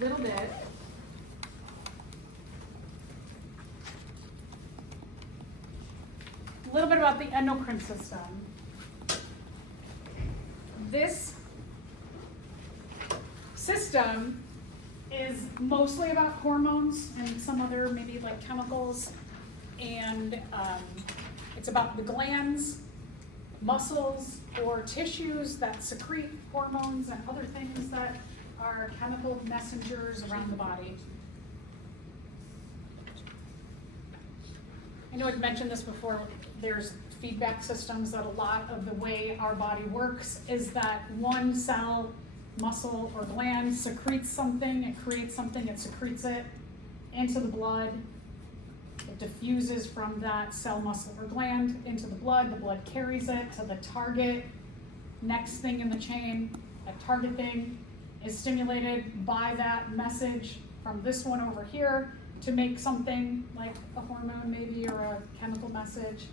little bit. A little bit about the endocrine system. This system is mostly about hormones and some other maybe like chemicals, and it's about the glands, muscles, or tissues that secrete hormones and other things that are chemical messengers around the body. I know I've mentioned this before, there's feedback systems that a lot of the way our body works is that one cell, muscle, or gland secretes something, it creates something, it secretes it into the blood. It diffuses from that cell, muscle, or gland into the blood carries it to the target. Next thing in the chain, that target thing is stimulated by that message from this one over here to make something like a hormone maybe, or a chemical message.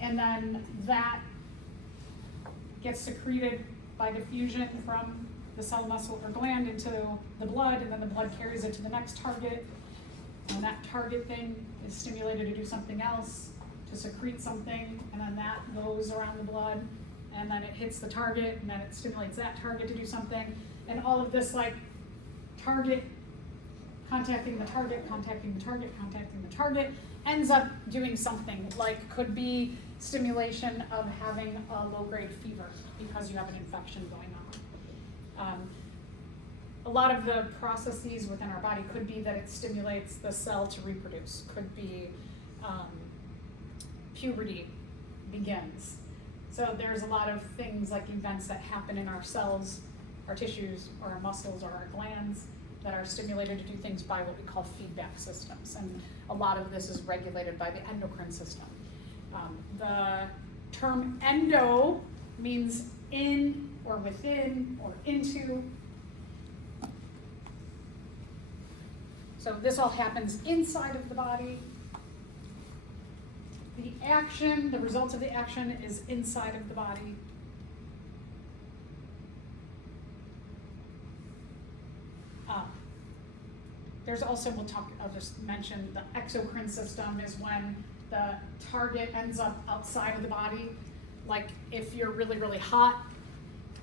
And then that gets secreted by diffusion from the cell, muscle, or gland into the blood, and then the blood carries it to the next target. And that target thing is stimulated to do something else, to secrete something, and then that goes around the blood, and then it hits the target, and then it stimulates that target to do something. And all of this, like, target contacting the target, contacting the target, contacting the target, ends up doing something, like could be stimulation of having a low-grade fever because you have an infection going on. A lot of the processes within our body could be that it stimulates the cell to reproduce, could be puberty begins. So there's a lot of things like events that happen in our cells, our tissues, or our muscles, or our glands that are stimulated to do things by what we call feedback systems. And a lot of this is regulated by the endocrine system. The term endo means in or within or into. So this all happens inside of the body. The action, the result of the action is inside of the body. There's also, I'll just mention, the exocrine system is when the target ends up outside of the body. Like if you're really, really hot,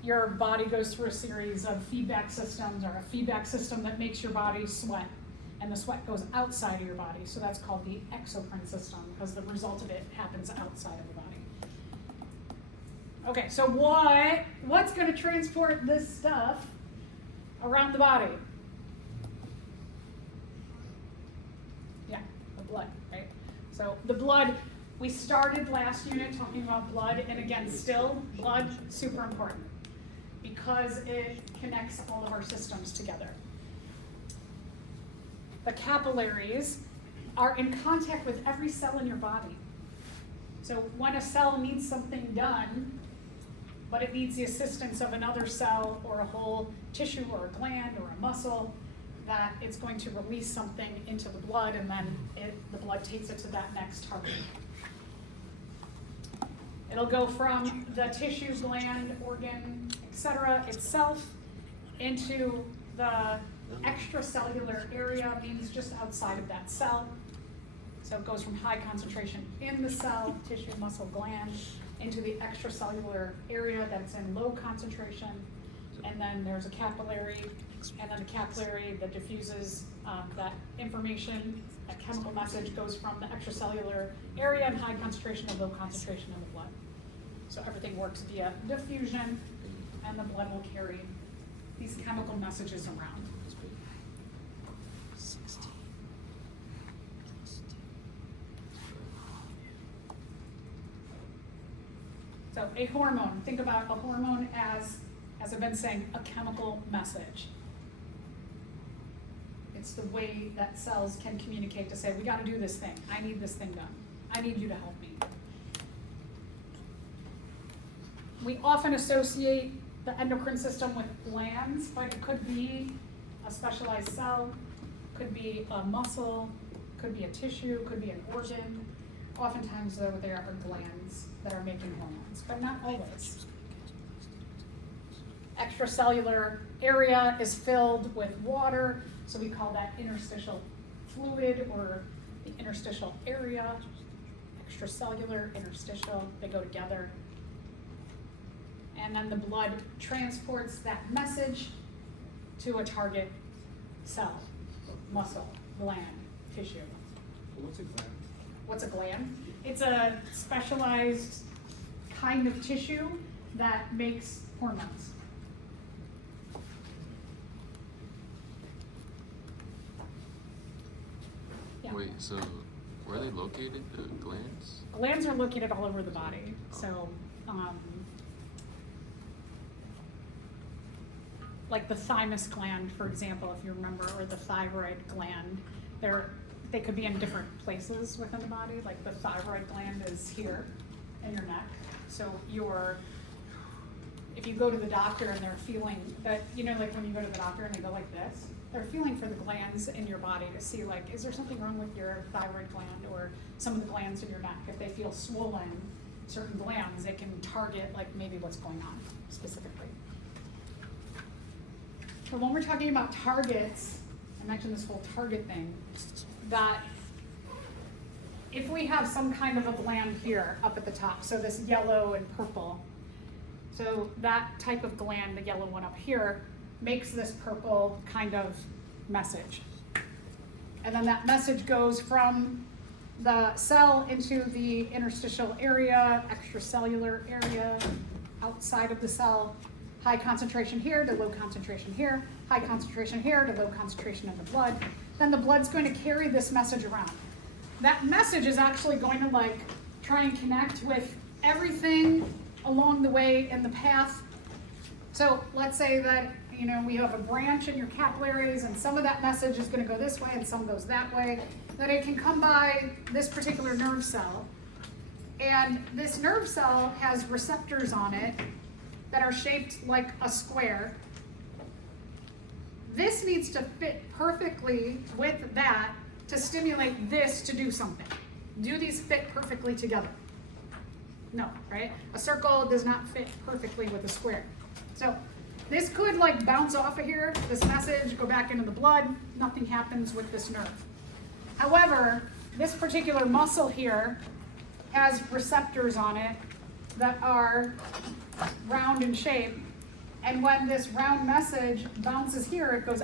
your body goes through a series of feedback systems, or a feedback system that makes your body sweat, and the sweat goes outside of your body. So that's called the exocrine system, because the result of it happens outside of the body. Okay, so what's going to transport this stuff around the body? Yeah, the blood, right? So the blood, we started last unit talking about blood, and again, still, blood, super important, because it connects all of our systems together. The capillaries are in contact with every cell in your body. So when a cell needs something done, but it needs the assistance of another cell or a whole tissue or a gland or a muscle, that it's going to release something into the blood, and then the blood takes it to that next target. It'll go from the tissue, gland, organ, etc. itself into the extracellular area, means just outside of that cell. So it goes from high concentration in the cell, tissue, muscle, gland, into the extracellular area that's in low concentration. And then there's a capillary, and then the capillary that diffuses that information, that chemical message goes from the extracellular area in high concentration to low concentration in the blood. So everything works via diffusion, and the blood will carry these chemical messages around. So a hormone, think about a hormone as I've been saying, a chemical message. It's the way that cells can communicate to say, we got to do this thing. I need this thing done. I need you to help me. We often associate the endocrine system with glands, but it could be a specialized cell, could be a muscle, could be a tissue, could be an organ. Oftentimes, though, there are glands that are making hormones, but not always. Extracellular area is filled with water, So we call that interstitial fluid or the interstitial area, extracellular, interstitial, they go together. And then the blood transports that message to a target cell, muscle, gland, tissue. What's a gland? What's a gland? It's a specialized kind of tissue that makes hormones. Yeah. Wait, so where are they located, the glands? Glands are located all over the body. So, like the thymus gland, for example, if you remember, or the thyroid gland, they could be in different places within the body. Like the thyroid gland is here in your neck. So if you go to the doctor and they're feeling that, like when you go to the doctor and they go like this, they're feeling for the glands in your body to see like, is there something wrong with your thyroid gland or some of the glands in your neck? If they feel swollen, certain glands, they can target like maybe what's going on specifically. But when we're talking about targets, I mentioned this whole target thing, that if we have some kind of a gland here up at the top, so this yellow and purple, so that type of gland, the yellow one up here, makes this purple kind of message. And then that message goes from the cell into the interstitial area, extracellular area, outside of the cell, high concentration here to low concentration here, high concentration here to low concentration in the blood. Then the blood's going to carry this message around. That message is actually going to like try and connect with everything along the way in the path. So let's say that we have a branch in your capillaries and some of that message is going to go this way and some goes that way, that it can come by this particular nerve cell. And this nerve cell has receptors on it that are shaped like a square. This needs to fit perfectly with that to stimulate this to do something. Do these fit perfectly together? No, right? A circle does not fit perfectly with a square. So this could like bounce off of here, this message, go back into the blood, nothing happens with this nerve. However, this particular muscle here has receptors on it that are round in shape. And when this round message bounces here, it goes,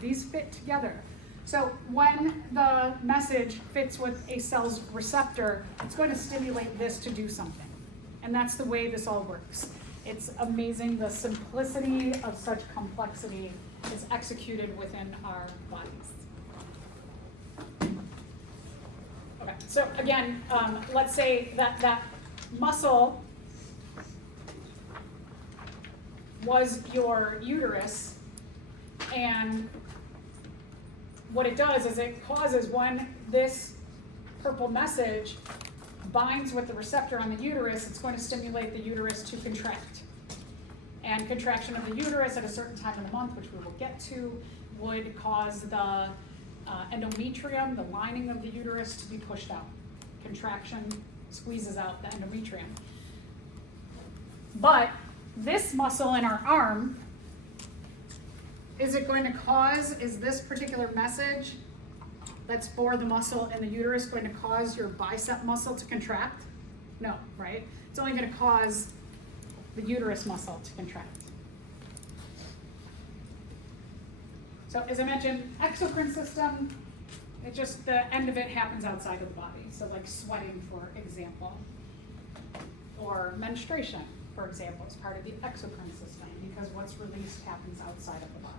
these fit together. So when the message fits with a cell's receptor, it's going to stimulate this to do something. And that's the way this all works. It's amazing the simplicity of such complexity is executed within our bodies. Okay, so again, let's say that muscle was your uterus, and what it does is it causes when this purple message binds with the receptor on the uterus, it's going to stimulate the uterus to contract. And contraction of the uterus at a certain time in the month, which we will get to, would cause the endometrium, the lining of the uterus, to be pushed out. Contraction squeezes out the endometrium. But this muscle in our arm, is this particular message that's for the muscle in the uterus going to cause your bicep muscle to contract? No, right? It's only going to cause the uterus muscle to contract. So as I mentioned, exocrine system, the end of it happens outside of the body. So like sweating, for example, or menstruation, for example, is part of the exocrine system because what's released happens outside of the body.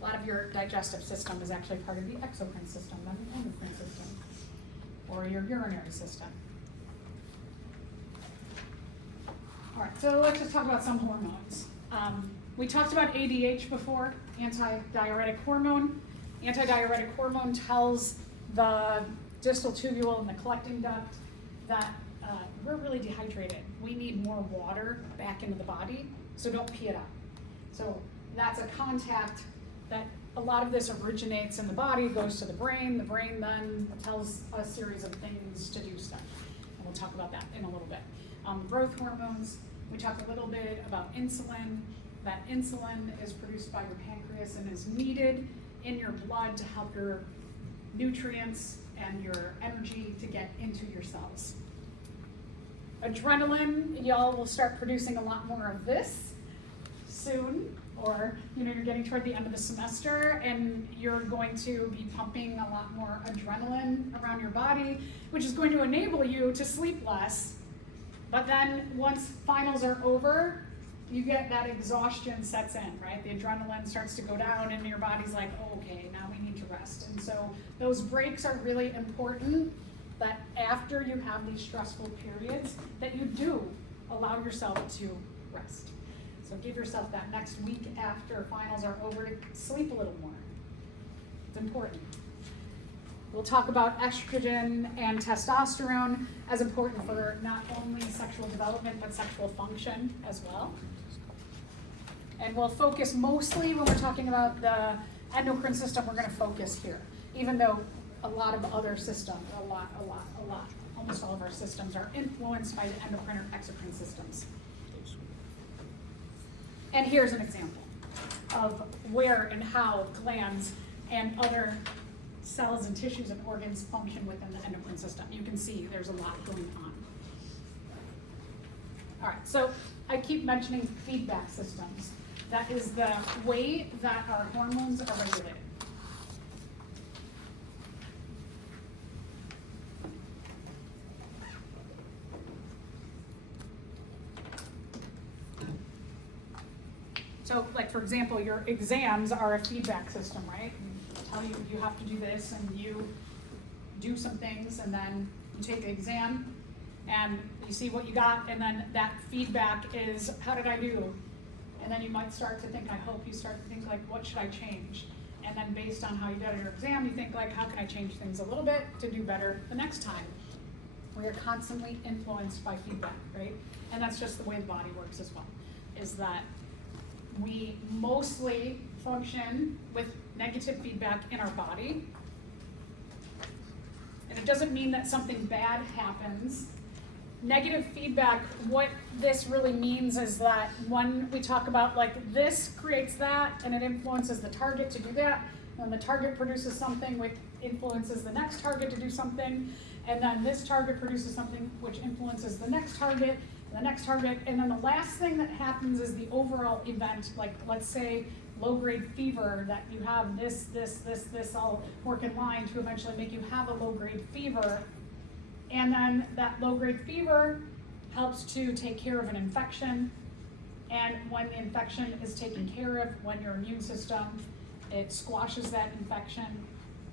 A lot of your digestive system is actually part of the exocrine system, not the endocrine system, or your urinary system. All right, so let's just talk about some hormones. We talked about ADH before, antidiuretic hormone. Antidiuretic hormone tells the distal tubule and the collecting duct that we're really dehydrated. We need more water back into the body, so don't pee it out. So that's a contact that a lot of this originates in the body, goes to the brain then tells a series of things to do stuff. And we'll talk about that in a little bit. growth hormones. We talk a little bit about insulin. That insulin is produced by your pancreas and is needed in your blood to help your nutrients and your energy to get into your cells. Adrenaline, y'all will start producing a lot more of this soon, or you're getting toward the end of the semester and you're going to be pumping a lot more adrenaline around your body, which is going to enable you to sleep less. But then once finals are over, you get that exhaustion sets in, right? The adrenaline starts to go down and your body's like, oh, okay, now we need to rest. And so those breaks are really important, that after you have these stressful periods, that you do allow yourself to rest. So give yourself that next week after finals are over to sleep a little more. It's important. We'll talk about estrogen and testosterone as important for not only sexual development, but sexual function as well. And we'll focus mostly when we're talking about the endocrine system, we're gonna focus here. Even though a lot of other systems, almost all of our systems are influenced by the endocrine or exocrine systems. And here's an example of where and how glands and other cells and tissues and organs function within the endocrine system. You can see there's a lot going on. All right, so I keep mentioning feedback systems. That is the way that our hormones are regulated. So, like for example, your exams are a feedback system, right? Tell you you have to do this, and you do some things, and then you take the exam, and you see what you got, and then that feedback is, how did I do? And then you might start to think, I hope you start to think like, what should I change? And then based on how you did your exam, you think like, how can I change things a little bit to do better the next time? We are constantly influenced by feedback, right? And that's just the way the body works as well, is that we mostly function with negative feedback in our body. And it doesn't mean that something bad happens. Negative feedback, what this really means is that when we talk about like this creates that and it influences the target to do that, and the target produces something which influences the next target to do something, and then this target produces something which influences the next target, and then the last thing that happens is the overall event, like let's say low-grade fever, that you have this all work in line to eventually make you have a low-grade fever. And then that low-grade fever helps to take care of an infection. And when the infection is taken care of, when your immune system, it squashes that infection,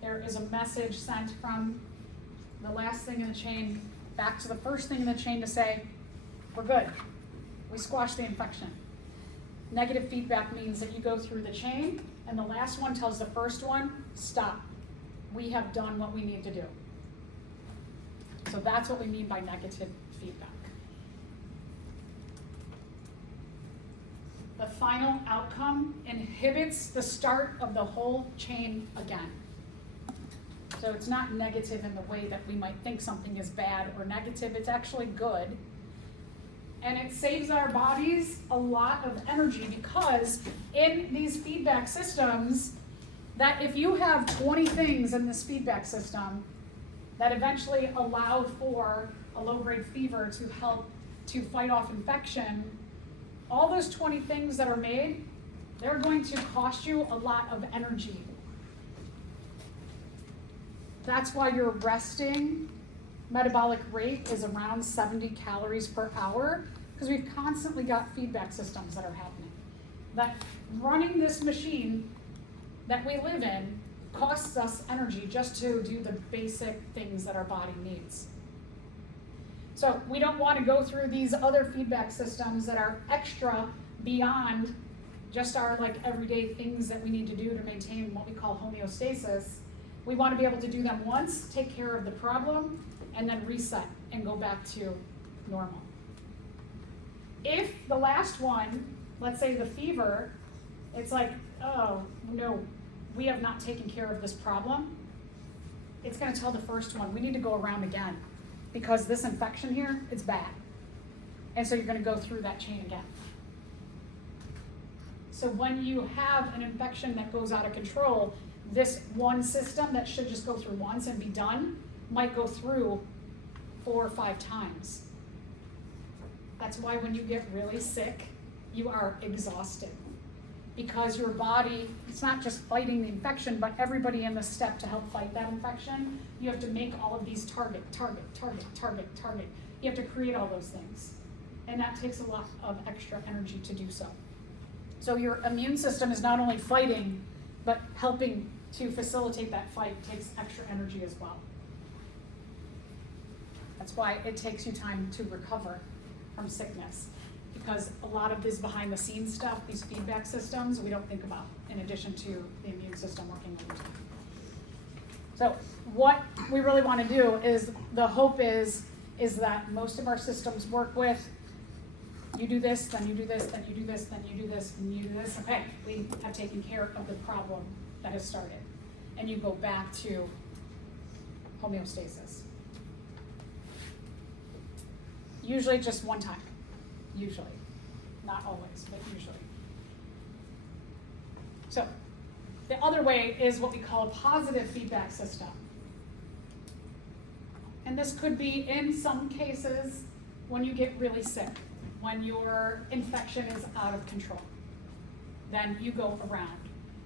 there is a message sent from the last thing in the chain back to the first thing in the chain to say, we're good. We squashed the infection. Negative feedback means that you go through the chain and the last one tells the first one, stop. We have done what we need to do. So that's what we mean by negative feedback. The final outcome inhibits the start of the whole chain again. So it's not negative in the way that we might think something is bad or negative, it's actually good. And it saves our bodies a lot of energy, because in these feedback systems, that if you have 20 things in this feedback system that eventually allow for a low-grade fever to help to fight off infection, all those 20 things that are made, they're going to cost you a lot of energy. That's why your resting metabolic rate is around 70 calories per hour, because we've constantly got feedback systems that are happening. That running this machine that we live in costs us energy just to do the basic things that our body needs. So we don't want to go through these other feedback systems that are extra beyond just our like everyday things that we need to do to maintain what we call homeostasis. We want to be able to do them once, take care of the problem, and then reset and go back to normal. If the last one, let's say the fever, it's like, oh no, we have not taken care of this problem, it's going to tell the first one, we need to go around again, because this infection here, it's bad. And so you're gonna go through that chain again. So when you have an infection that goes out of control, this one system that should just go through once and be done might go through 4 or 5 times. That's why when you get really sick, you are exhausted. Because your body, it's not just fighting the infection, but everybody in the step to help fight that infection, you have to make all of these target. You have to create all those things. And that takes a lot of extra energy to do so. So your immune system is not only fighting, but helping to facilitate that fight takes extra energy as well. That's why it takes you time to recover from sickness, because a lot of this behind the scenes stuff, these feedback systems, we don't think about in addition to the immune system working overtime. So what we really want to do is, the hope is that most of our systems work with, you do this, then you do this, then you do this, then you do this, and you do this. Okay, we have taken care of the problem that has started. And you go back to homeostasis. Usually just one time. Usually. Not always, but usually. So, the other way is what we call a positive feedback system. And this could be, in some cases, when you get really sick, when your infection is out of control. Then you go around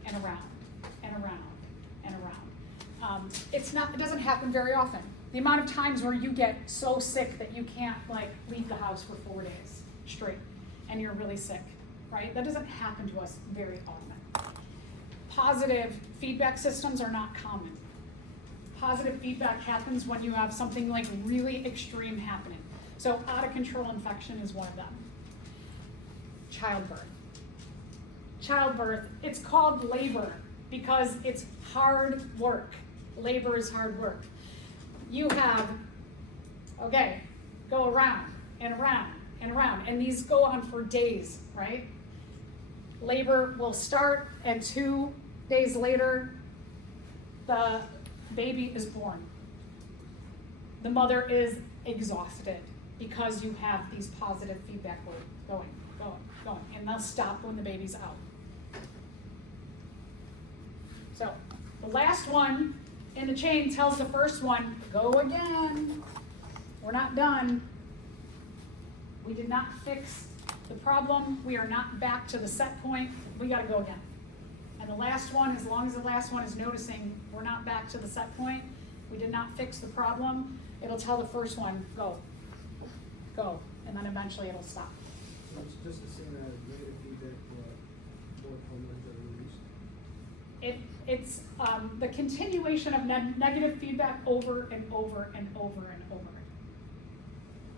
and around and around and around. It doesn't happen very often. The amount of times where you get so sick that you can't leave the house for 4 days straight and you're really sick, right? That doesn't happen to us very often. Positive feedback systems are not common. Positive feedback happens when you have something really extreme happening. So out of control infection is one of them. Childbirth. Childbirth, it's called labor because it's hard work. Labor is hard work. You have, go around and around and around, and these go on for days, right? Labor will start, and 2 days later, the baby is born. The mother is exhausted because you have these positive feedback going, and they'll stop when the baby's out. So the last one in the chain tells the first one, go again. We're not done. We did not fix the problem. We are not back to the set point. We got to go again. And the last one, as long as the last one is noticing we're not back to the set point, we did not fix the problem, it'll tell the first one, go, and then eventually it'll stop. So it's just the same as negative feedback for hormones that are released? It's the continuation of negative feedback over and over and over and over.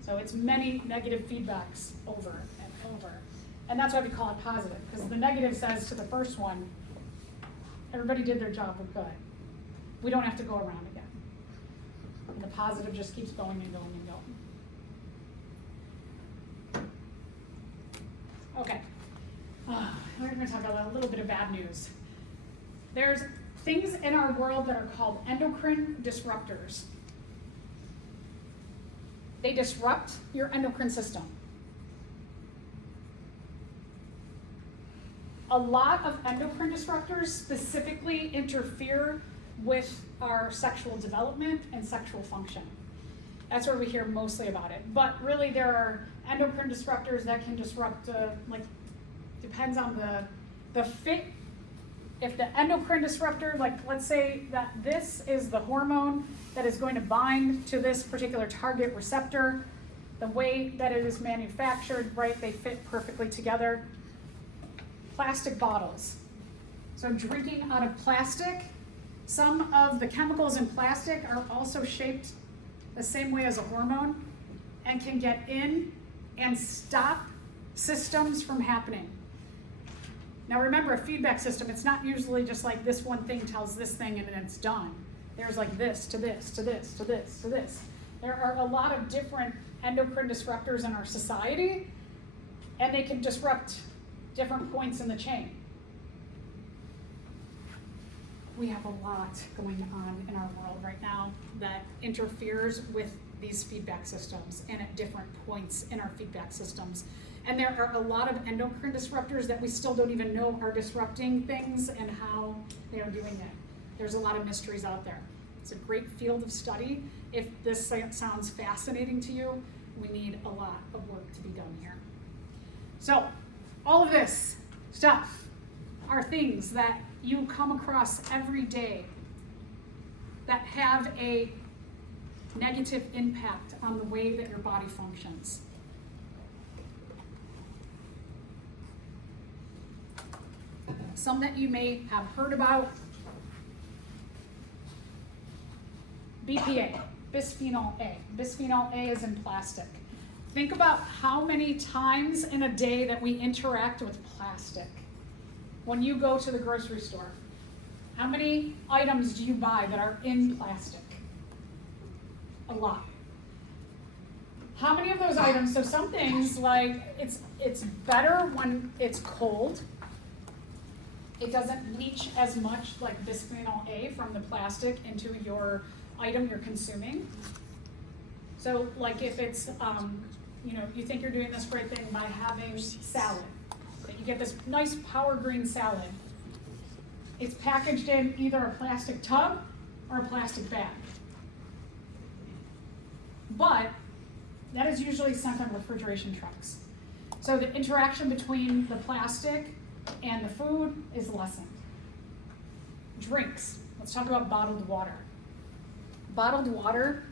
So it's many negative feedbacks over and over. And that's why we call it positive, because the negative says to the first one, everybody did their job, we're good. We don't have to go around again. And the positive just keeps going and going and going. Okay, we're going to talk about a little bit of bad news. There's things in our world that are called endocrine disruptors. They disrupt your endocrine system. A lot of endocrine disruptors specifically interfere with our sexual development and sexual function. That's where we hear mostly about it. But really there are endocrine disruptors that can disrupt, depends on the fit. If the endocrine disruptor, let's say that this is the hormone that is going to bind to this particular target receptor, the way that it is manufactured, right, they fit perfectly together. Plastic bottles. So drinking out of plastic, some of the chemicals in plastic are also shaped the same way as a hormone and can get in and stop systems from happening. Now remember, a feedback system, it's not usually just like this one thing tells this thing and then it's done. There's this to this to this to this to this. There are a lot of different endocrine disruptors in our society, and they can disrupt different points in the chain. we have a lot going on in our world right now that interferes with these feedback systems and at different points in our feedback systems. And there are a lot of endocrine disruptors that we still don't even know are disrupting things and how they are doing it. There's a lot of mysteries out there. It's a great field of study. If this sounds fascinating to you, we need a lot of work to be done here. So, all of this stuff are things that you come across every day that have a negative impact on the way that your body functions. Some that you may have heard about: BPA, bisphenol A. Bisphenol A is in plastic. Think about how many times in a day that we interact with plastic. When you go to the grocery store, how many items do you buy that are in plastic? A lot. How many of those items, so some things like it's better when it's cold. It doesn't leach as much like bisphenol A from the plastic into your item you're consuming. So like if it's, you think you're doing this great thing by having salad, that you get this nice power green salad. It's packaged in either a plastic tub or a plastic bag. But that is usually sent on refrigeration trucks. So the interaction between the plastic and the food is lessened. Drinks. Let's talk about bottled water. Bottled water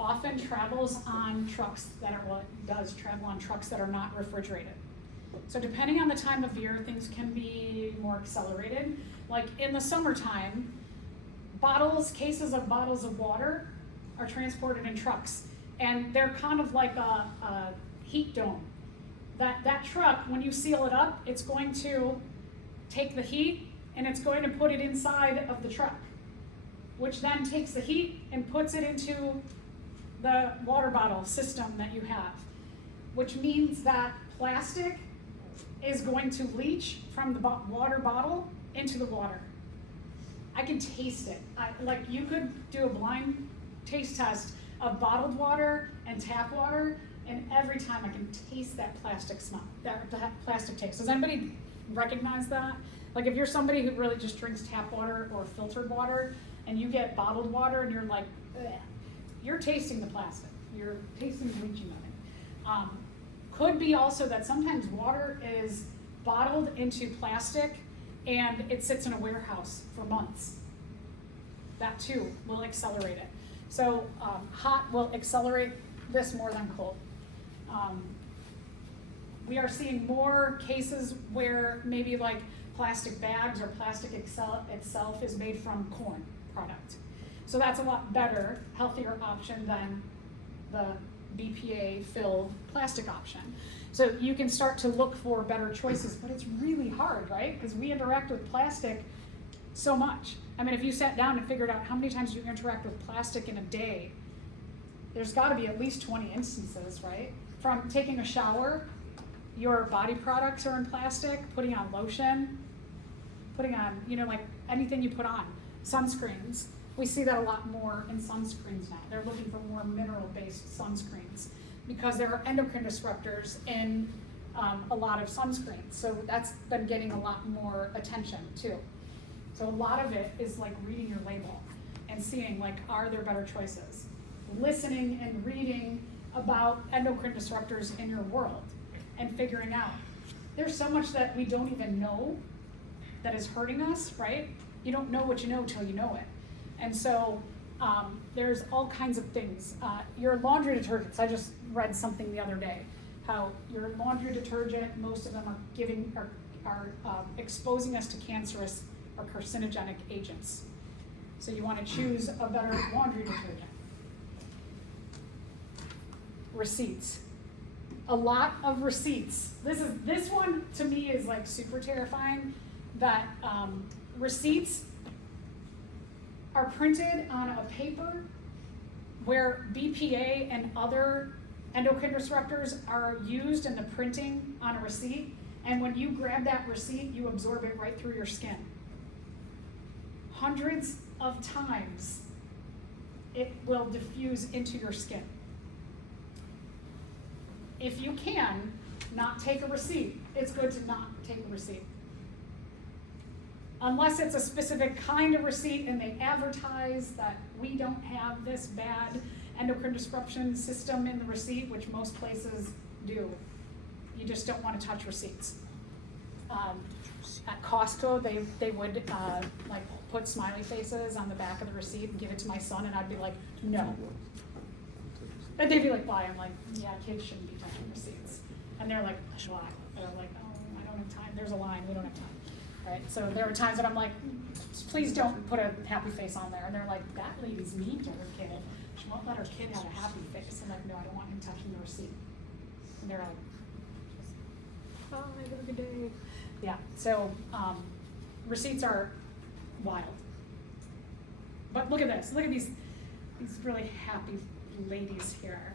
often travels on trucks that are not refrigerated. So depending on the time of year, things can be more accelerated. Like in the summertime, cases of bottles of water are transported in trucks, and they're kind of like a heat dome. That truck, when you seal it up, it's going to take the heat and it's going to put it inside of the truck, which then takes the heat and puts it into the water bottle system that you have, which means that plastic is going to leach from the water bottle into the water. I can taste it. You could do a blind taste test of bottled water and tap water, and every time I can taste that plastic smell, that plastic taste. Does anybody recognize that? Like if you're somebody who really just drinks tap water or filtered water, and you get bottled water and you're like, ugh, you're tasting the plastic. You're tasting the leaching of it. Could be also that sometimes water is bottled into plastic and it sits in a warehouse for months. That too will accelerate it. So hot will accelerate this more than cold. We are seeing more cases where maybe like plastic bags or plastic itself is made from corn product. So that's a lot better, healthier option than the BPA-filled plastic option. So you can start to look for better choices, but it's really hard, right? Because we interact with plastic so much. I mean, if you sat down and figured out how many times you interact with plastic in a day, there's gotta be at least 20 instances, right? From taking a shower, your body products are in plastic, putting on lotion, putting on, like anything you put on. Sunscreens. We see that a lot more in sunscreens now. They're looking for more mineral-based sunscreens because there are endocrine disruptors in a lot of sunscreens. So that's been getting a lot more attention too. So a lot of it is like reading your label and seeing like, are there better choices? Listening and reading about endocrine disruptors in your world and figuring out. There's so much that we don't even know that is hurting us, right? You don't know what you know till you know it. And so there's all kinds of things. Your laundry detergents, I just read something the other day, how your laundry detergent, most of them are exposing us to cancerous or carcinogenic agents. So you want to choose a better laundry detergent. Receipts. A lot of receipts. This one to me is like super terrifying, that receipts are printed on a paper where BPA and other endocrine disruptors are used in the printing on a receipt, and when you grab that receipt, you absorb it right through your skin. hundreds of times, it will diffuse into your skin. If you can, not take a receipt. It's good to not take a receipt. Unless it's a specific kind of receipt and they advertise that we don't have this bad endocrine disruption system in the receipt, which most places do. You just don't want to touch receipts. At Costco, they would like put smiley faces on the back of the receipt and give it to my son, and I'd be like, no. And they'd be like, why? I'm like, yeah, kids shouldn't be touching receipts. And they're like, why? And I'm like, oh, I don't have time. There's a line, we don't have time. Right? So there are times that I'm like, please don't put a happy face on there. And they're like, that lady's mean to her kid. She won't let her kid have a happy face. I'm like, no, I don't want him touching the receipt. And they're like, oh, have a good day. Yeah, so receipts are wild. But look at this. Look at these really happy ladies here.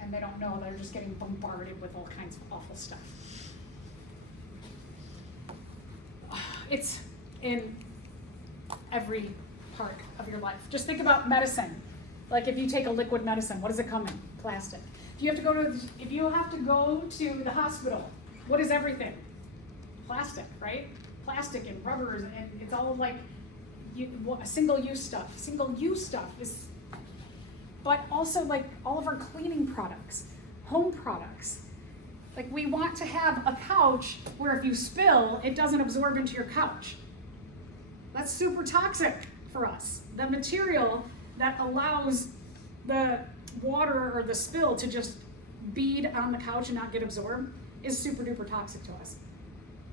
And they don't know, they're just getting bombarded with all kinds of awful stuff. It's in every part of your life. Just think about medicine. Like if you take a liquid medicine, what does it come in? Plastic. If you have to go to the hospital, what is everything? Plastic, right? Plastic and rubbers, and it's all like single-use stuff. Single-use stuff is, but also like all of our cleaning products, home products. Like we want to have a couch where if you spill, it doesn't absorb into your couch. That's super toxic for us. The material that allows the water or the spill to just bead on the couch and not get absorbed is super duper toxic to us.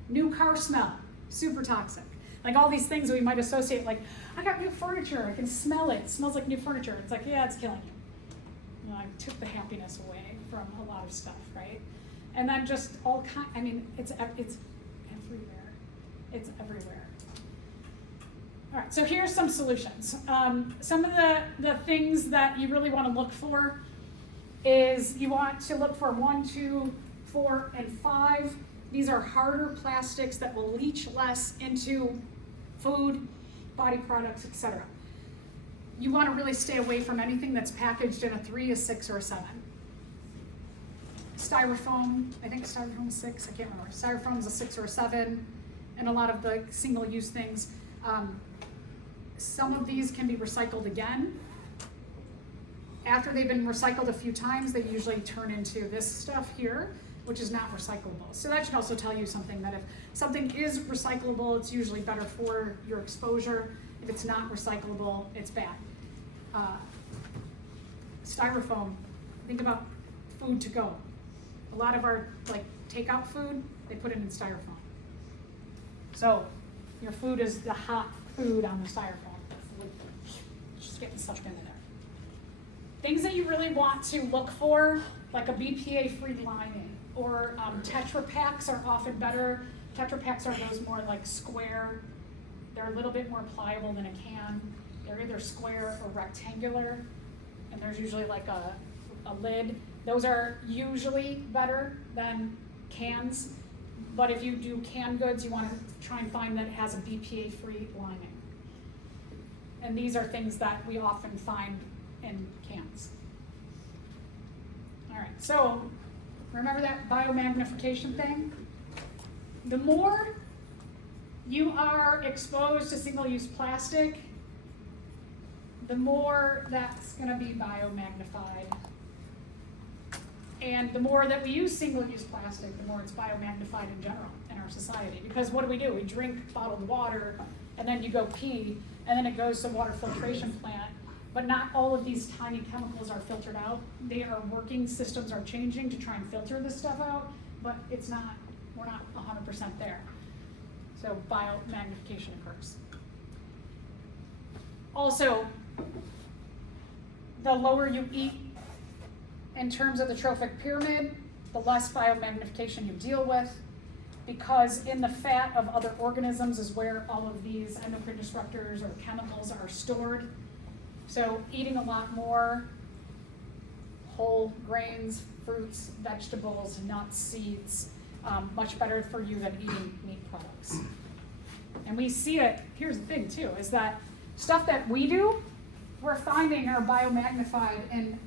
New car smell, super toxic. Like all these things that we might associate, like, I got new furniture, I can smell it, it smells like new furniture. It's like, yeah, it's killing you. You know, I took the happiness away from a lot of stuff, right? And then just all kind, I mean, it's everywhere. It's everywhere. All right, so here's some solutions. Some of the things that you really want to look for is you want to look for 1, 2, 4, and 5. These are harder plastics that will leach less into food, body products, etc. You want to really stay away from anything that's packaged in a 3, a 6, or a 7. Styrofoam, I think styrofoam is 6, I can't remember. Styrofoam is a 6 or a 7, and a lot of the single-use things. Some of these can be recycled again. After they've been recycled a few times, they usually turn into this stuff here, which is not recyclable. So that should also tell you something, that if something is recyclable, it's usually better for your exposure. If it's not recyclable, it's bad. Styrofoam, think about food to go. A lot of our like takeout food, they put it in styrofoam. So your food is the hot food on the styrofoam. It's just getting sucked into there. Things that you really want to look for, like a BPA-free lining, or Tetra Paks are often better. Tetra Paks are those more like square. They're a little bit more pliable than a can. They're either square or rectangular, and there's usually like a lid. Those are usually better than cans, but if you do canned goods, you want to try and find that it has a BPA-free lining. And these are things that we often find in cans. All right, so remember that biomagnification thing? The more you are exposed to single-use plastic, the more that's going to be biomagnified. And the more that we use single-use plastic, the more it's biomagnified in general in our society. Because what do? We drink bottled water, and then you go pee, and then it goes to a water filtration plant. But not all of these tiny chemicals are filtered out. They are working, systems are changing to try and filter this stuff out, but it's not, we're not 100% there. So biomagnification occurs. Also, the lower you eat in terms of the trophic pyramid, the less biomagnification you deal with, because in the fat of other organisms is where all of these endocrine disruptors or chemicals are stored. So eating a lot more whole grains, fruits, vegetables, nuts, seeds, much better for you than eating meat products. And we see it, here's the thing too, is that stuff that we do, we're finding are biomagnified in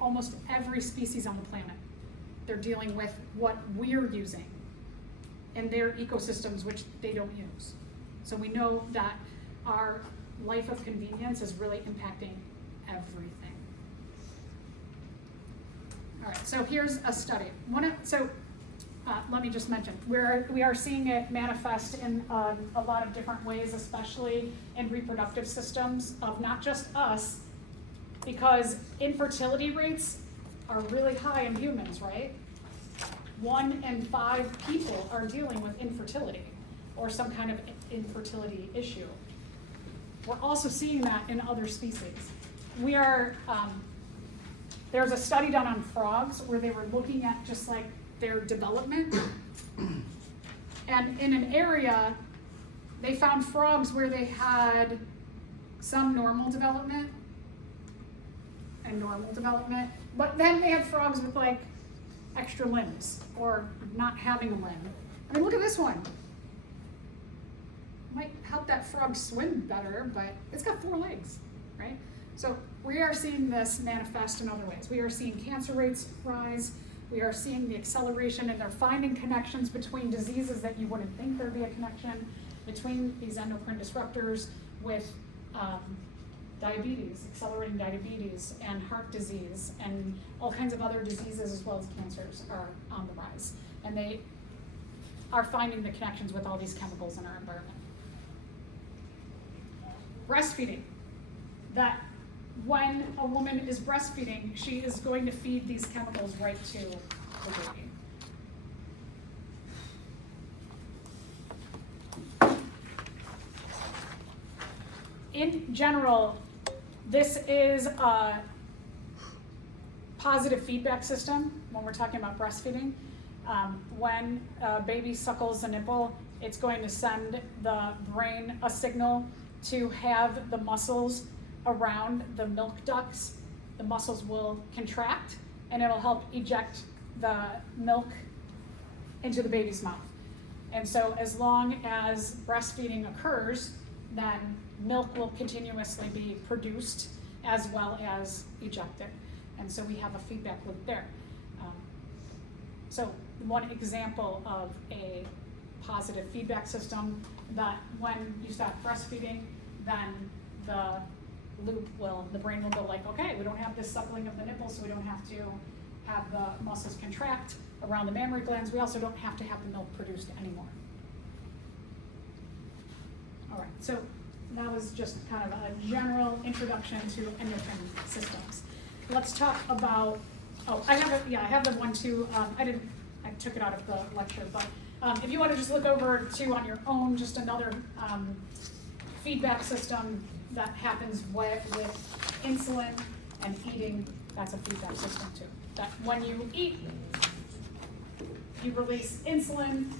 almost every species on the planet. They're dealing with what we're using in their ecosystems, which they don't use. So we know that our life of convenience is really impacting everything. All right, so here's a study. Let me just mention, we are seeing it manifest in a lot of different ways, especially in reproductive systems of not just us, because infertility rates are really high in humans, right? 1 in 5 people are dealing with infertility or some kind of infertility issue. We're also seeing that in other species. There's a study done on frogs where they were looking at just like their development. And in an area, they found frogs where they had some normal development and normal development, but then they had frogs with like extra limbs or not having a limb. I mean, look at this one. Might help that frog swim better, but it's got 4 legs, right? So we are seeing this manifest in other ways. We are seeing cancer rates rise. We are seeing the acceleration, and they're finding connections between diseases that you wouldn't think there'd be a connection between these endocrine disruptors with diabetes, accelerating diabetes, and heart disease, and all kinds of other diseases as well as cancers are on the rise. And they are finding the connections with all these chemicals in our environment. Breastfeeding. That when a woman is breastfeeding, she is going to feed these chemicals right to the baby. In general, this is a positive feedback system when we're talking about breastfeeding. When a baby suckles a nipple, it's going to send the brain a signal to have the muscles around the milk ducts. The muscles will contract and it'll help eject the milk into the baby's mouth. And so as long as breastfeeding occurs, then milk will continuously be produced as well as ejected. And so we have a feedback loop there. So one example of a positive feedback system that when you stop breastfeeding, then the brain will go like, okay, we don't have this suckling of the nipples, so we don't have to have the muscles contract around the mammary glands. We also don't have to have the milk produced anymore. All right, so that was just kind of a general introduction to endocrine systems. Let's talk about, I have the one too. I took it out of the lecture, but if you want to just look over too on your own, just another feedback system that happens with insulin and eating, that's a feedback system too. That when you eat, you release insulin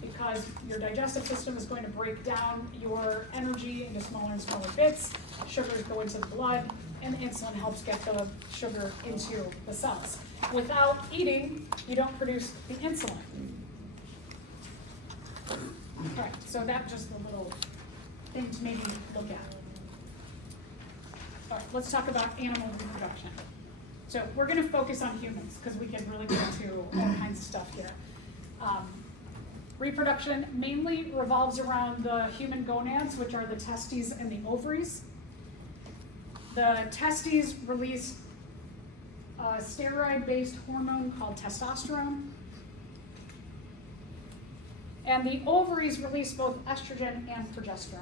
because your digestive system is going to break down your energy into smaller and smaller bits. Sugars go into the blood, and insulin helps get the sugar into the cells. Without eating, you don't produce the insulin. All right, so that's just a little thing to maybe look at. All right, let's talk about animal reproduction. So we're going to focus on humans because we can really get into all kinds of stuff here. Reproduction mainly revolves around the human gonads, which are the testes and the ovaries. The testes release a steroid-based hormone called testosterone. And the ovaries release both estrogen and progesterone.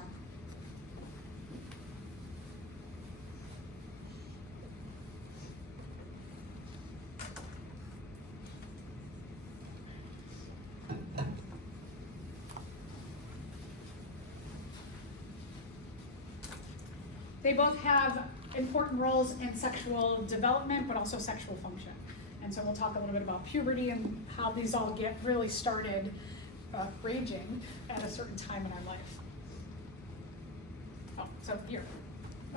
They both have important roles in sexual development, but also sexual function. And so we'll talk a little bit about puberty and how these all get really started raging at a certain time in our life. Oh, so here.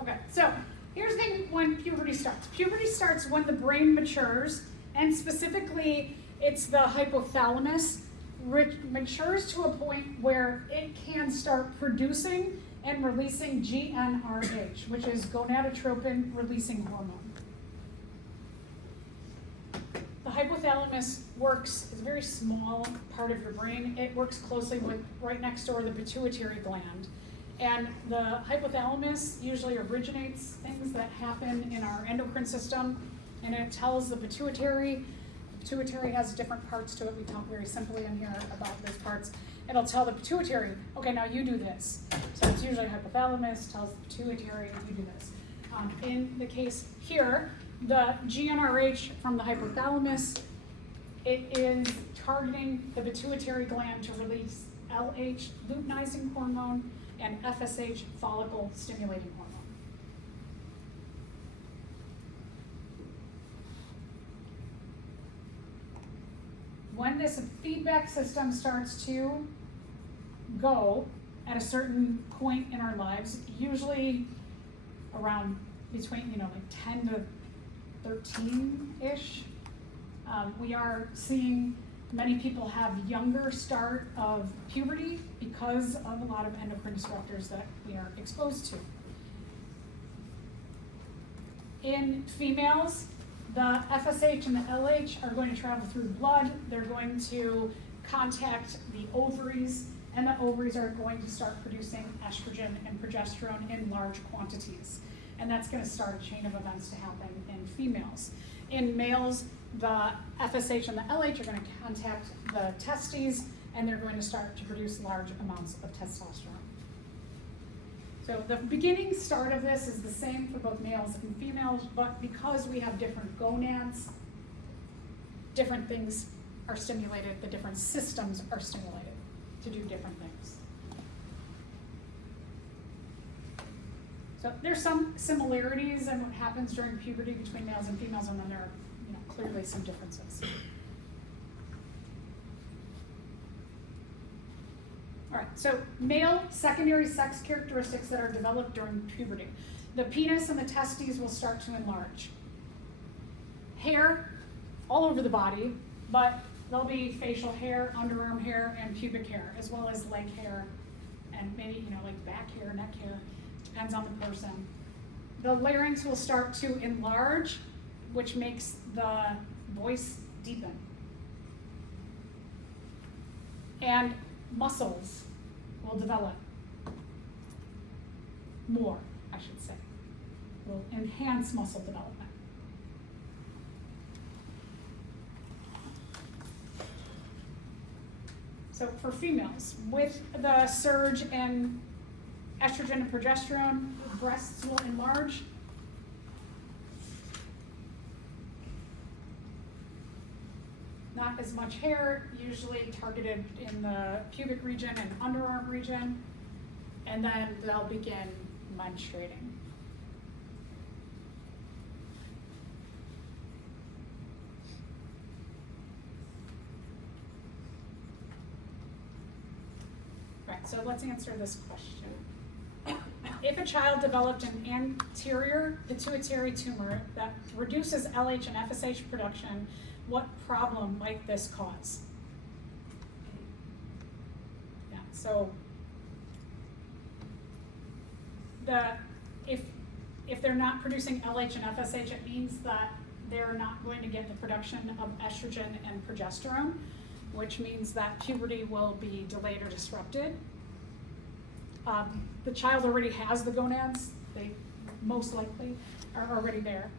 Okay, so here's the thing when puberty starts. Puberty starts when the brain matures, and specifically it's the hypothalamus, matures to a point where it can start producing and releasing GnRH, which is gonadotropin releasing hormone. The hypothalamus works, it's a very small part of your brain. It works closely with, right next door, the pituitary gland. And the hypothalamus usually originates things that happen in our endocrine system, and it tells the pituitary. The pituitary has different parts to it. We talk very simply in here about those parts. It'll tell the pituitary, okay, now you do this. So it's usually hypothalamus tells the pituitary, you do this. In the case here, the GnRH from the hypothalamus, it is targeting the pituitary gland to release LH, luteinizing hormone, and FSH, follicle stimulating hormone. When this feedback system starts to go at a certain point in our lives, usually around between, like 10 to 13-ish, we are seeing many people have younger start of puberty because of a lot of endocrine disruptors that we are exposed to. In females, the FSH and the LH are going to travel through blood. They're going to contact the ovaries, and the ovaries are going to start producing estrogen and progesterone in large quantities. And that's going to start a chain of events to happen in females. In males, the FSH and the LH are going to contact the testes, and they're going to start to produce large amounts of testosterone. So the beginning start of this is the same for both males and females, but because we have different gonads, different things are stimulated, the different systems are stimulated to do different things. So there's some similarities in what happens during puberty between males and females, and then there are clearly some differences. All right, so male secondary sex characteristics that are developed during puberty. The penis and the testes will start to enlarge. Hair all over the body, but there'll be facial hair, underarm hair, and pubic hair, as well as leg hair, and maybe, like back hair, neck hair, depends on the person. The larynx will start to enlarge, which makes the voice deepen. And muscles will develop more, I should say, will enhance muscle development. So for females, with the surge in estrogen and progesterone, breasts will enlarge. Not as much hair, usually targeted in the pubic region and underarm region, and then they'll begin menstruating. Right, so let's answer this question. If a child developed an anterior pituitary tumor that reduces LH and FSH production, what problem might this cause? Yeah, so if they're not producing LH and FSH, it means that they're not going to get the production of estrogen and progesterone, which means that puberty will be delayed or disrupted. The child already has the gonads, they most likely are already there.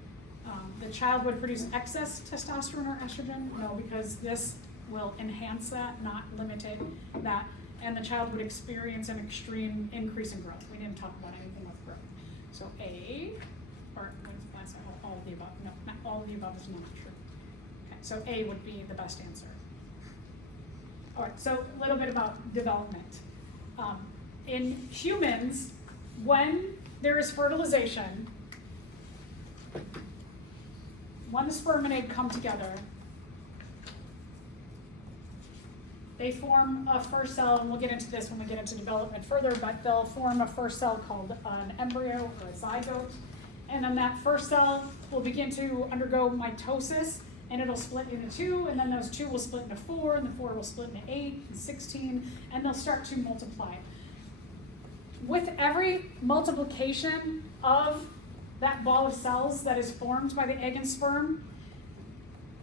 The child would produce excess testosterone or estrogen? No, because this will enhance that, not limited that. And the child would experience an extreme increase in growth. We didn't talk about anything with growth. So A, or that's all of the above. No, not all of the above is not true. Okay, so A would be the best answer. All right, so a little bit about development. In humans, when there is fertilization, when the sperm and egg come together, they form a first cell, and we'll get into this when we get into development further, but they'll form a first cell called an embryo or a zygote. And then that first cell will begin to undergo mitosis, and it'll split into 2, and then those 2 will split into 4, and the 4 will split into 8 and 16, and they'll start to multiply. With every multiplication of that ball of cells that is formed by the egg and sperm,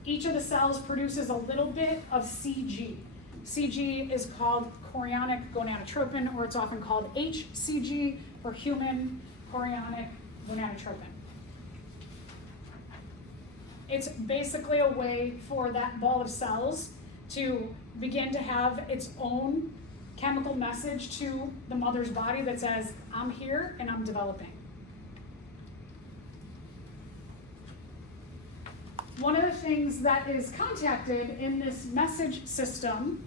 each of the cells produces a little bit of CG. CG is called chorionic gonadotropin, or it's often called HCG, or human chorionic gonadotropin. It's basically a way for that ball of cells to begin to have its own chemical message to the mother's body that says, I'm here and I'm developing. One of the things that is contacted in this message system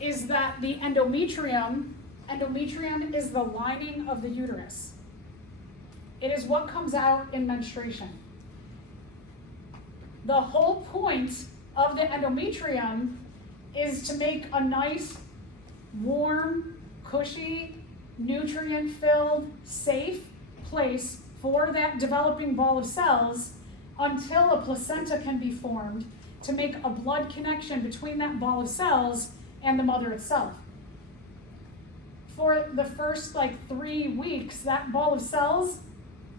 is that the endometrium is the lining of the uterus. It is what comes out in menstruation. The whole point of the endometrium is to make a nice, warm, cushy, nutrient-filled, safe place for that developing ball of cells until a placenta can be formed to make a blood connection between that ball of cells and the mother itself. For the first 3 weeks, that ball of cells,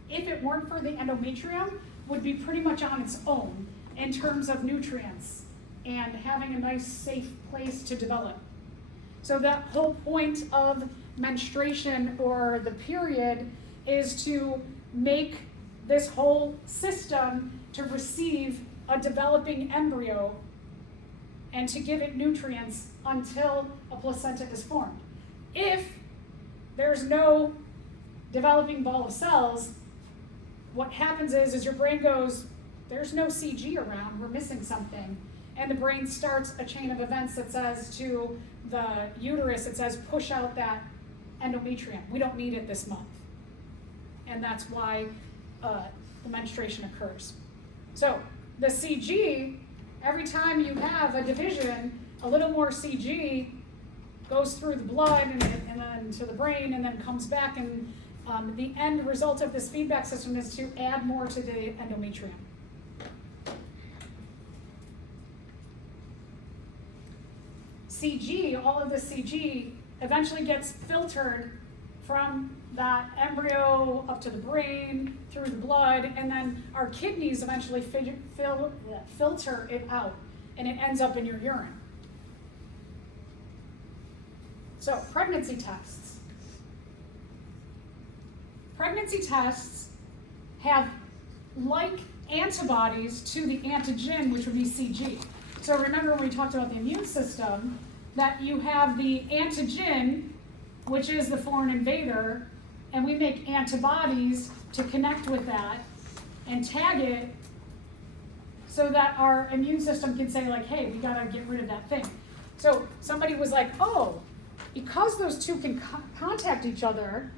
if it weren't for the endometrium, would be pretty much on its own in terms of nutrients and having a nice, safe place to develop. So that whole point of menstruation or the period is to make this whole system to receive a developing embryo and to give it nutrients until a placenta is formed. If there's no developing ball of cells, what happens is your brain goes, there's no CG around, we're missing something. And the brain starts a chain of events that says to the uterus, it says, push out that endometrium. We don't need it this month. And that's why the menstruation occurs. So the CG, every time you have a division, a little more CG goes through the blood and then to the brain and then comes back, and the end result of this feedback system is to add more to the endometrium. CG, all of the CG eventually gets filtered from that embryo up to the brain, through the blood, and then our kidneys eventually filter it out, and it ends up in your urine. So, pregnancy tests. Pregnancy tests have like antibodies to the antigen, which would be CG. So remember when we talked about the immune system, that you have the antigen, which is the foreign invader, and we make antibodies to connect with that and tag it so that our immune system can say hey, we gotta get rid of that thing. So somebody was like, oh, because those two can contact each other,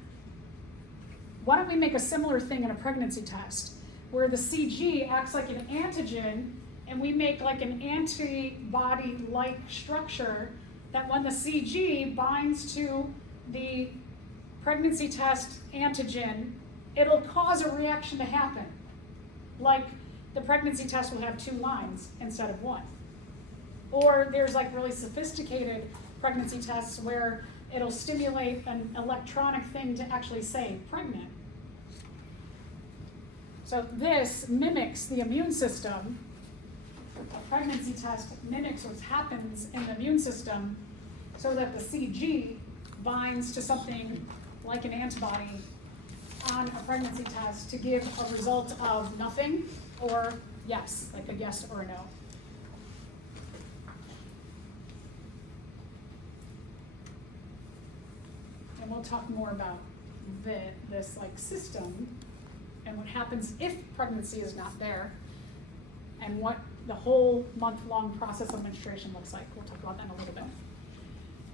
why don't we make a similar thing in a pregnancy test where the CG acts like an antigen and we make an antibody-like structure that when the CG binds to the pregnancy test antigen, it'll cause a reaction to happen. Like the pregnancy test will have 2 lines instead of 1. Or there's really sophisticated pregnancy tests where it'll stimulate an electronic thing to actually say pregnant. So this mimics the immune system. A pregnancy test mimics what happens in the immune system so that the CG binds to something like an antibody on a pregnancy test to give a result of nothing or yes, like a yes or a no. And we'll talk more about this system and what happens if pregnancy is not there and what the whole month-long process of menstruation looks like. We'll talk about that in a little bit.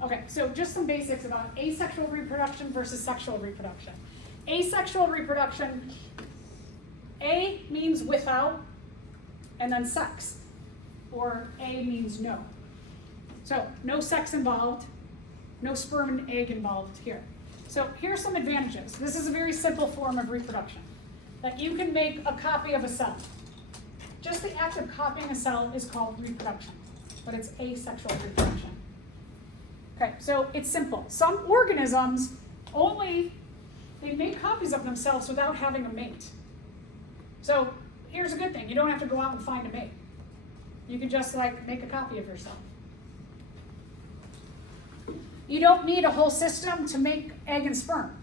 Okay, so just some basics about asexual reproduction versus sexual reproduction. Asexual reproduction, A means without, and then sex, or A means no. So no sex involved, no sperm and egg involved here. So here's some advantages. This is a very simple form of reproduction, that you can make a copy of a cell. Just the act of copying a cell is called reproduction, but it's asexual reproduction. Okay, so it's simple. Some organisms they make copies of themselves without having a mate. So here's a good thing. You don't have to go out and find a mate. You can just make a copy of yourself. You don't need a whole system to make egg and sperm.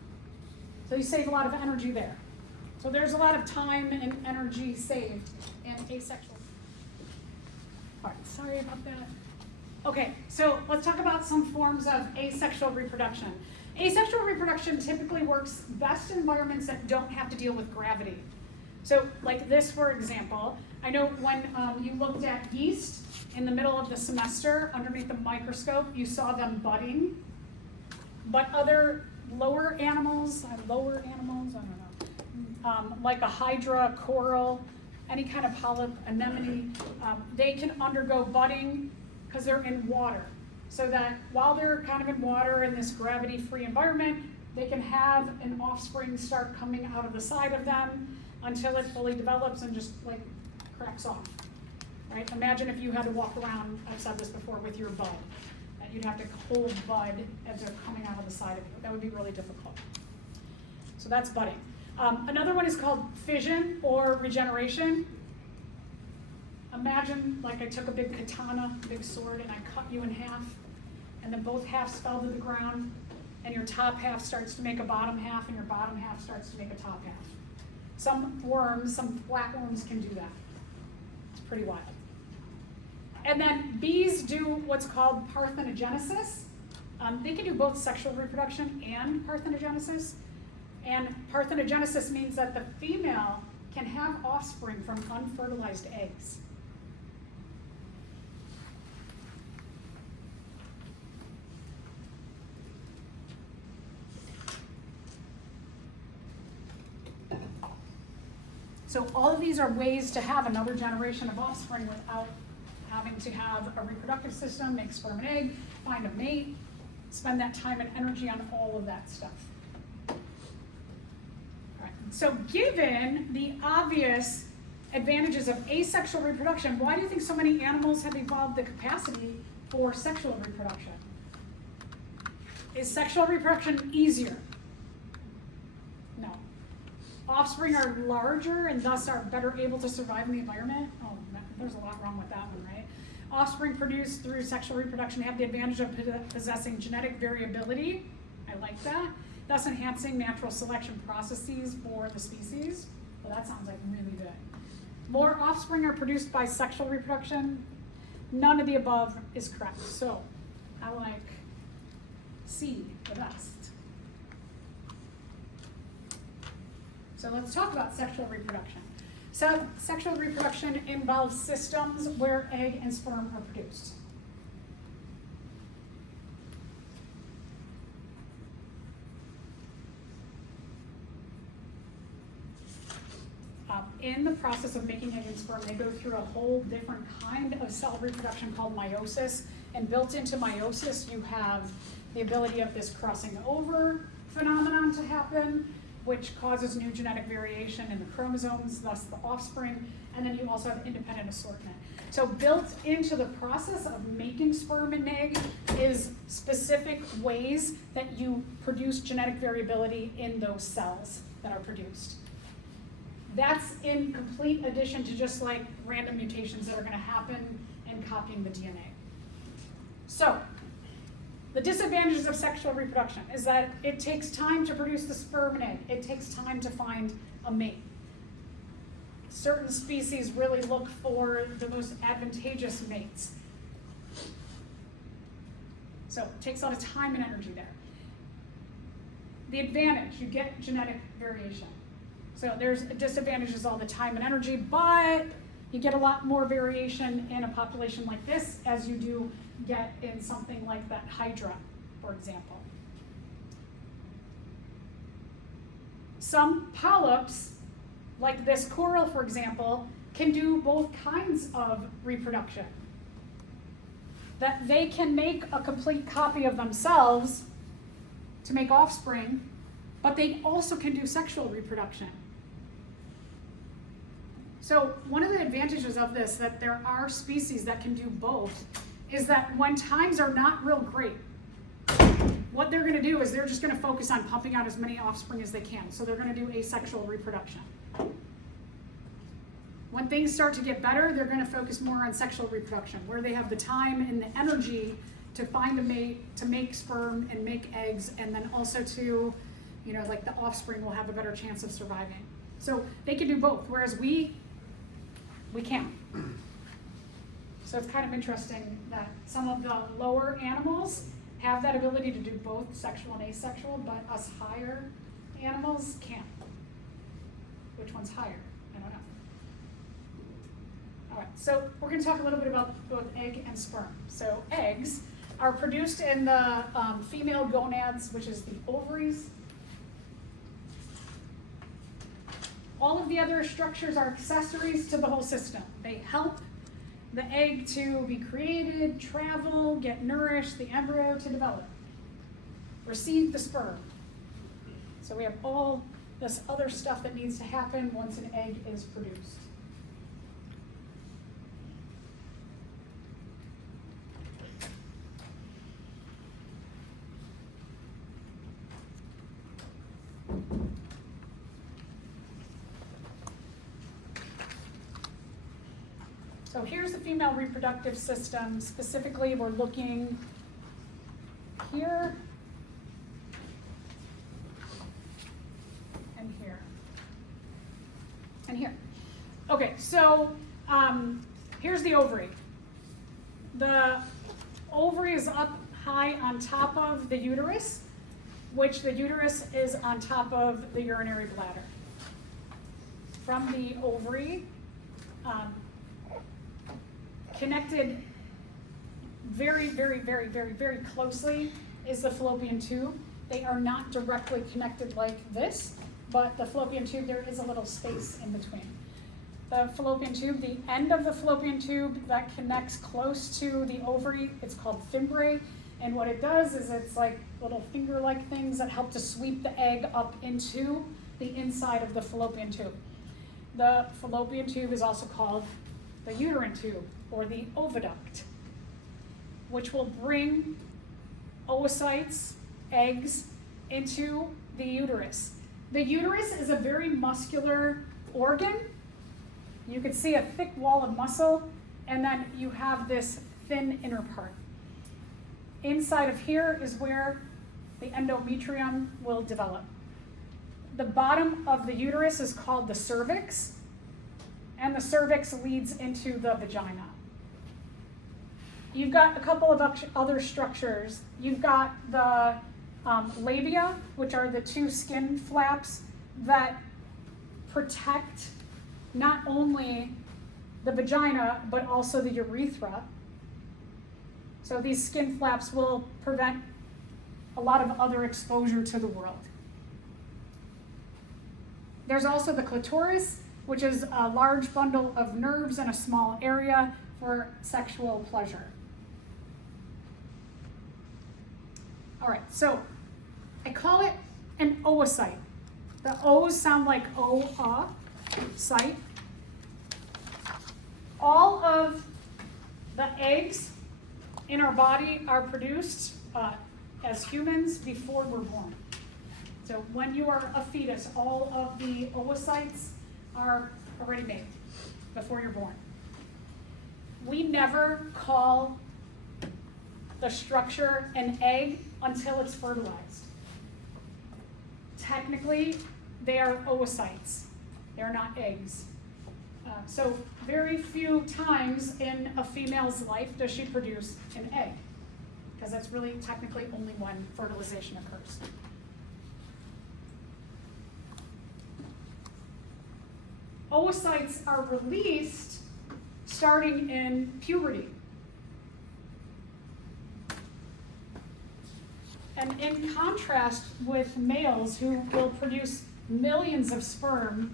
So you save a lot of energy there. So there's a lot of time and energy saved in asexual. All right, sorry about that. Okay, so let's talk about some forms of asexual reproduction. Asexual reproduction typically works best in environments that don't have to deal with gravity. So like this, for example, I know when you looked at yeast in the middle of the semester underneath the microscope, you saw them budding, but other lower animals, I don't know, like a hydra, coral, any kind of polyp, anemone, they can undergo budding because they're in water. So that while they're kind of in water in this gravity-free environment, they can have an offspring start coming out of the side of them until it fully develops and just cracks off, right? Imagine if you had to walk around, I've said this before, with your bud. That you'd have to hold bud as they're coming out of the side of you. That would be really difficult. So that's budding. Another one is called fission or regeneration. Imagine I took a big katana, big sword, and I cut you in half, and then both halves fell to the ground, and your top half starts to make a bottom half, and your bottom half starts to make a top half. Some worms, some flatworms can do that. It's pretty wild. And then bees do what's called parthenogenesis. They can do both sexual reproduction and parthenogenesis. And parthenogenesis means that the female can have offspring from unfertilized eggs. So all of these are ways to have another generation of offspring without having to have a reproductive system, make sperm and egg, find a mate, spend that time and energy on all of that stuff. All right. So given the obvious advantages of asexual reproduction, why do you think so many animals have evolved the capacity for sexual reproduction? Is sexual reproduction easier? No. Offspring are larger and thus are better able to survive in the environment? Oh, there's a lot wrong with that one, right? Offspring produced through sexual reproduction have the advantage of possessing genetic variability. I like that. Thus enhancing natural selection processes for the species. Well, that sounds really good. More offspring are produced by sexual reproduction. None of the above is correct. So I like C the best. So let's talk about sexual reproduction. So sexual reproduction involves systems where egg and sperm are produced. In the process of making egg and sperm, they go through a whole different kind of cell reproduction called meiosis. And built into meiosis, you have the ability of this crossing over phenomenon to happen, which causes new genetic variation in the chromosomes, thus the offspring, and then you also have independent assortment. So built into the process of making sperm and egg is specific ways that you produce genetic variability in those cells that are produced. That's in complete addition to just random mutations that are going to happen in copying the DNA. So, the disadvantages of sexual reproduction is that it takes time to produce the sperm and egg. It takes time to find a mate. Certain species really look for the most advantageous mates. So it takes a lot of time and energy there. The advantage, you get genetic variation. So there's disadvantages, all the time and energy, but you get a lot more variation in a population like this as you do get in something like that hydra, for example. Some polyps, like this coral, for example, can do both kinds of reproduction. That they can make a complete copy of themselves to make offspring, but they also can do sexual reproduction. So one of the advantages of this, that there are species that can do both, is that when times are not real great, what they're gonna do is they're just gonna focus on pumping out as many offspring as they can. So they're gonna do asexual reproduction. When things start to get better, they're gonna focus more on sexual reproduction, where they have the time and the energy to find a mate, to make sperm and make eggs, and then also to, you know, like the offspring will have a better chance of surviving. So they can do both, whereas we can't. So it's kind of interesting that some of the lower animals have that ability to do both sexual and asexual, but us higher animals can't. Which one's higher? I don't know. All right, so we're going to talk a little bit about both egg and sperm. So eggs are produced in the female gonads, which is the ovaries. All of the other structures are accessories to the whole system. They help the egg to be created, travel, get nourished, the embryo to develop, receive the sperm. So we have all this other stuff that needs to happen once an egg is produced. So here's the female reproductive system. Specifically, we're looking here and here and here. Okay, so here's the ovary. The ovary is up high on top of the uterus, which the uterus is on top of the urinary bladder. From the ovary, connected very, very, very, very, very closely is the fallopian tube. They are not directly connected like this, but the fallopian tube, there is a little space in between. The fallopian tube, the end of the fallopian tube that connects close to the ovary, it's called fimbriae, and what it does is it's like little finger-like things that help to sweep the egg up into the inside of the fallopian tube. The fallopian tube is also called the uterine tube, or the oviduct, which will bring oocytes, eggs, into the uterus. The uterus is a very muscular organ. You can see a thick wall of muscle, and then you have this thin inner part. Inside of here is where the endometrium will develop. The bottom of the uterus is called the cervix, and the cervix leads into the vagina. You've got a couple of other structures. You've got the labia, which are the two skin flaps that protect not only the vagina, but also the urethra. So these skin flaps will prevent a lot of other exposure to the world. There's also the clitoris, which is a large bundle of nerves in a small area for sexual pleasure. All right, so I call it an oocyte. The O's sound like site. All of the eggs in our body are produced as humans before we're born. So when you are a fetus, all of the oocytes are already made before you're born. We never call the structure an egg until it's fertilized. Technically, they are oocytes. They're not eggs. So very few times in a female's life does she produce an egg, because that's really technically only when fertilization occurs. Oocytes are released starting in puberty. And in contrast with males who will produce millions of sperm,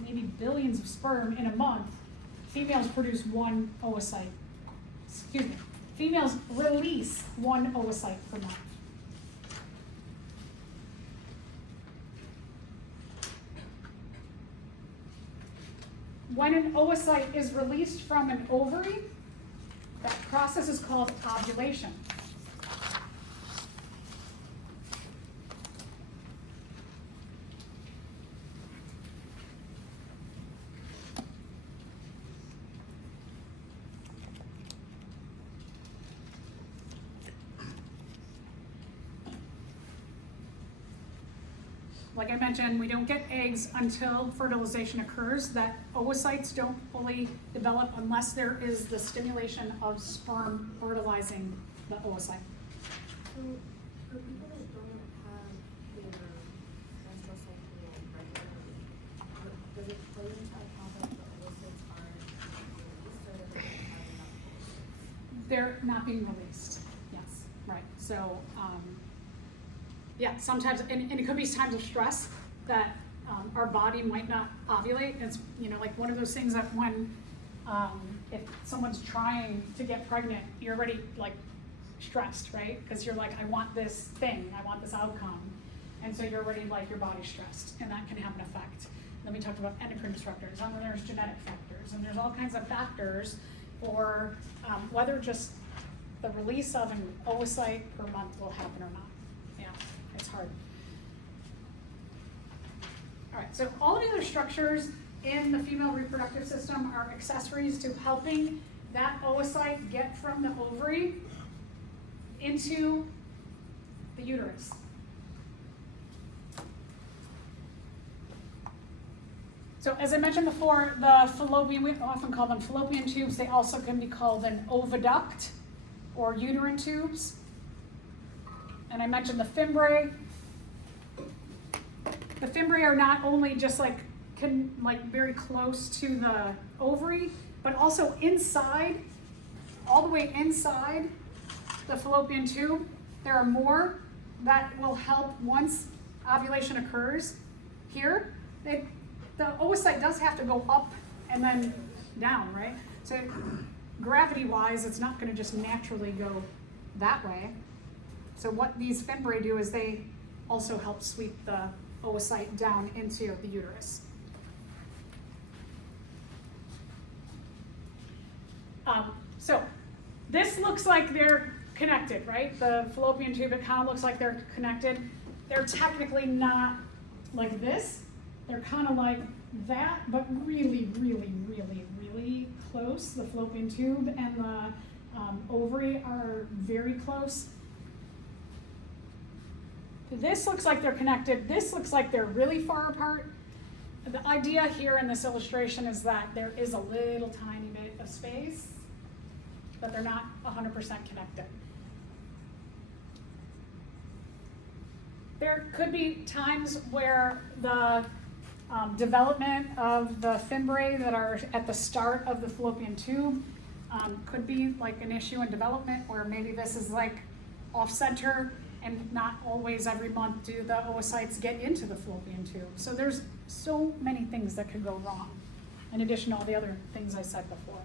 maybe billions of sperm in a month, females produce one oocyte. Excuse me. Females release one oocyte per month. when an oocyte is released from an ovary, that process is called ovulation. Like I mentioned, we don't get eggs until fertilization occurs. That oocytes don't fully develop unless there is the stimulation of sperm fertilizing the oocyte. So, for people that don't have their menstrual cycle regularly, does it play into account that the oocytes aren't released, or that they don't have enough? They're not being released, yes, right. So, yeah, sometimes, and it could be times of stress that our body might not ovulate. It's, you know, like one of those things that when, if someone's trying to get pregnant, you're already like stressed, right? Because you're like, I want this thing, I want this outcome. And so you're already like, your body's stressed, and that can have an effect. Then we talked about endocrine disruptors, and then there's genetic factors, and there's all kinds of factors for whether just the release of an oocyte per month will happen or not. Yeah, it's hard. All right, so all of the other structures in the female reproductive system are accessories to helping that oocyte get from the ovary into the uterus. So as I mentioned before, the fallopian, we often call them fallopian tubes. They also can be called an oviduct or uterine tubes. And I mentioned the fimbriae. The fimbriae are not only just like very close to the ovary, but also inside, all the way inside the fallopian tube. There are more that will help once ovulation occurs. Here, the oocyte does have to go up and then down, right? So gravity-wise, it's not going to just naturally go that way. So what these fimbriae do is they also help sweep the oocyte down into the uterus. So this looks like they're connected, right? The fallopian tube, it kind of looks like they're connected. They're technically not like this. They're kind of like that, but really, really, really, really close. The fallopian tube and the ovary are very close. This looks like they're connected. This looks like they're really far apart. The idea here in this illustration is that there is a little tiny bit of space, but they're not 100% connected. There could be times where the development of the fimbriae that are at the start of the fallopian tube could be like an issue in development, where maybe this is like off-center, and not always every month do the oocytes get into the fallopian tube. So there's so many things that could go wrong, in addition to all the other things I said before.